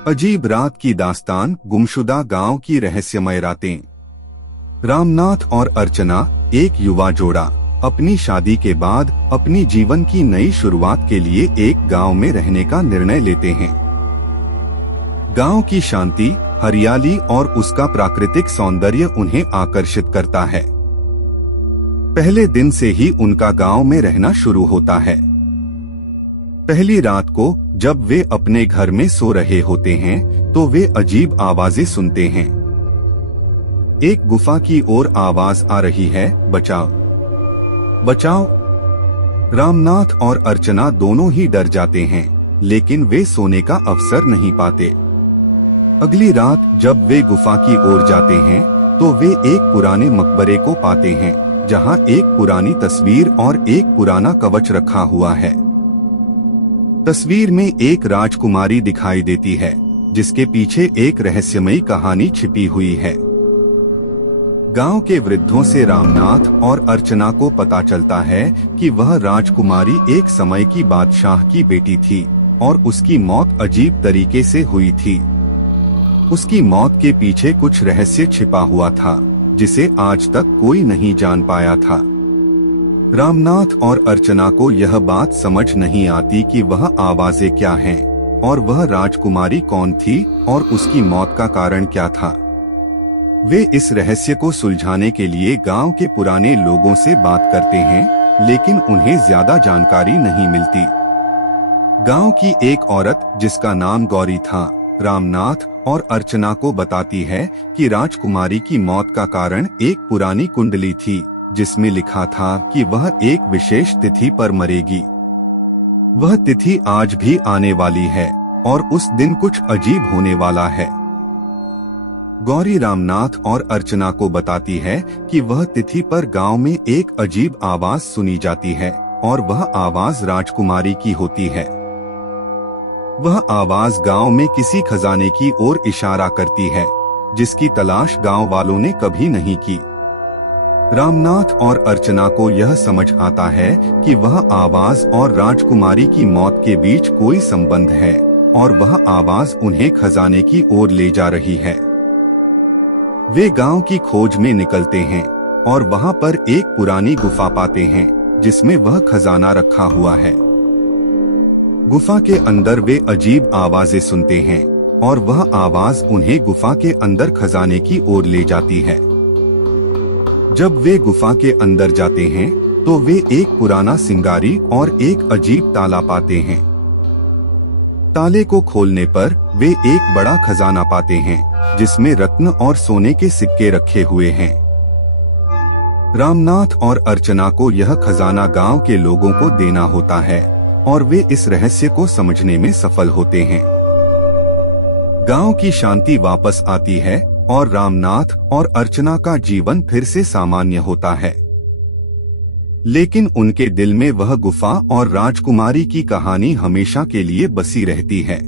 अजीब रात की दास्तान, गुमशुदा गांव की रहस्यमय रातें। रामनाथ और अर्चना, एक युवा जोड़ा, अपनी शादी के बाद अपनी जीवन की नई शुरुआत के लिए एक गांव में रहने का निर्णय लेते हैं। गांव की शांति, हरियाली और उसका प्राकृतिक सौंदर्य उन्हें आकर्षित करता है। पहले दिन से ही उनका गांव में रहना शुरू होता है। पहली रात को जब वे अपने घर में सो रहे होते हैं तो वे अजीब आवाजें सुनते हैं। एक गुफा की ओर आवाज आ रही है, बचाओ बचाओ। रामनाथ और अर्चना दोनों ही डर जाते हैं, लेकिन वे सोने का अवसर नहीं पाते। अगली रात जब वे गुफा की ओर जाते हैं तो वे एक पुराने मकबरे को पाते हैं, जहां एक पुरानी तस्वीर और एक पुराना कवच रखा हुआ है। तस्वीर में एक राजकुमारी दिखाई देती है, जिसके पीछे एक रहस्यमयी कहानी छिपी हुई है। गांव के वृद्धों से रामनाथ और अर्चना को पता चलता है कि वह राजकुमारी एक समय की बादशाह की बेटी थी और उसकी मौत अजीब तरीके से हुई थी। उसकी मौत के पीछे कुछ रहस्य छिपा हुआ था, जिसे आज तक कोई नहीं जान पाया था। रामनाथ और अर्चना को यह बात समझ नहीं आती कि वह आवाजें क्या हैं और वह राजकुमारी कौन थी और उसकी मौत का कारण क्या था। वे इस रहस्य को सुलझाने के लिए गांव के पुराने लोगों से बात करते हैं, लेकिन उन्हें ज्यादा जानकारी नहीं मिलती। गांव की एक औरत जिसका नाम गौरी था, रामनाथ और अर्चना को बताती है कि राजकुमारी की मौत का कारण एक पुरानी कुंडली थी, जिसमें लिखा था कि वह एक विशेष तिथि पर मरेगी। वह तिथि आज भी आने वाली है और उस दिन कुछ अजीब होने वाला है। गौरी रामनाथ और अर्चना को बताती है कि वह तिथि पर गांव में एक अजीब आवाज सुनी जाती है और वह आवाज राजकुमारी की होती है। वह आवाज गांव में किसी खजाने की ओर इशारा करती है, जिसकी तलाश गांव वालों ने कभी नहीं की। रामनाथ और अर्चना को यह समझ आता है कि वह आवाज और राजकुमारी की मौत के बीच कोई संबंध है और वह आवाज उन्हें खजाने की ओर ले जा रही है। वे गांव की खोज में निकलते हैं और वहां पर एक पुरानी गुफा पाते हैं, जिसमें वह खजाना रखा हुआ है। गुफा के अंदर वे अजीब आवाजें सुनते हैं और वह आवाज उन्हें गुफा के अंदर खजाने की ओर ले जाती है। जब वे गुफा के अंदर जाते हैं तो वे एक पुराना सिंगारी और एक अजीब ताला पाते हैं। ताले को खोलने पर वे एक बड़ा खजाना पाते हैं, जिसमें रत्न और सोने के सिक्के रखे हुए हैं। रामनाथ और अर्चना को यह खजाना गांव के लोगों को देना होता है और वे इस रहस्य को समझने में सफल होते हैं। गांव की शांति वापस आती है और रामनाथ और अर्चना का जीवन फिर से सामान्य होता है, लेकिन उनके दिल में वह गुफा और राजकुमारी की कहानी हमेशा के लिए बसी रहती है।